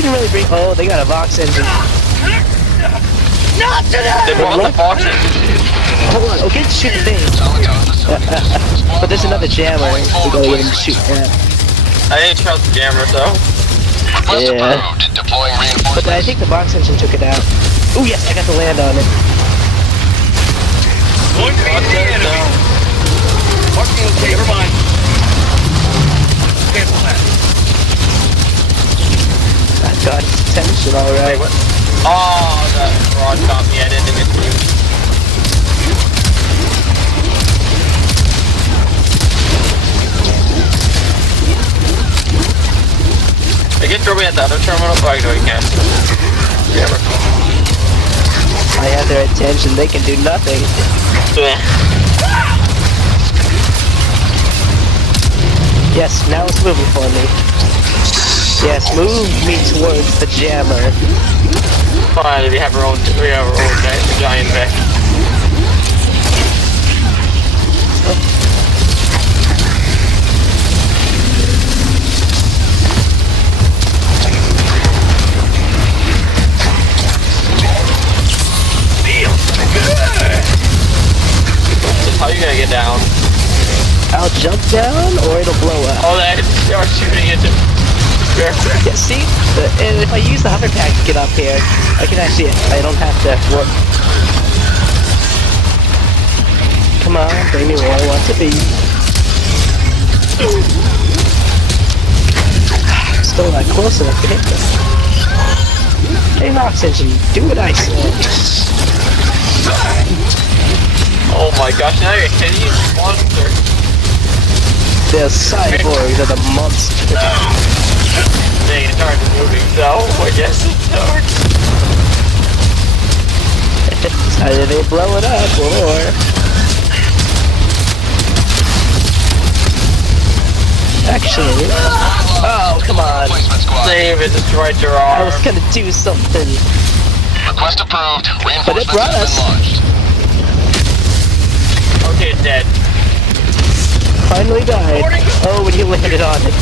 didn't really bring. Oh, they got a Vox engine. Not today! They brought the Vox engine. Hold on, okay, shoot the thing. But there's another jammer. We gotta get him to shoot that. I didn't trust the jammer, though. Yeah. But I think the Vox engine took it out. Oh yes, I got the land on it. Going to be the enemy. Marking okay, never mind. Cancel that. I got his attention, alright. Oh, that rod got me. I didn't miss you. I can throw me at the other terminal, but no, you can't. Jammer. I have their attention, they can do nothing. Yes, now it's moving for me. Yes, move me towards the jammer. Fine, we have our own giant mech. How are you gonna get down? I'll jump down, or it'll blow up. Oh, they are shooting into. Yeah, see? And if I use the hover pack to get up here, I can actually, I don't have to work. Come on, bring me where I want to be. Still not close enough to hit them. Hey, Vox engine, do what I say. Oh my gosh, now you're hitting you, monster. The cyborgs are the monster. Dang, it's hard to moving, so I guess it's hard. Either they blow it up, or... Actually... Oh, come on. Save it, destroyed your I arm. was gonna do something. Request approved. But it brought us. Okay, it's dead. Finally died. Oh, when you landed on it.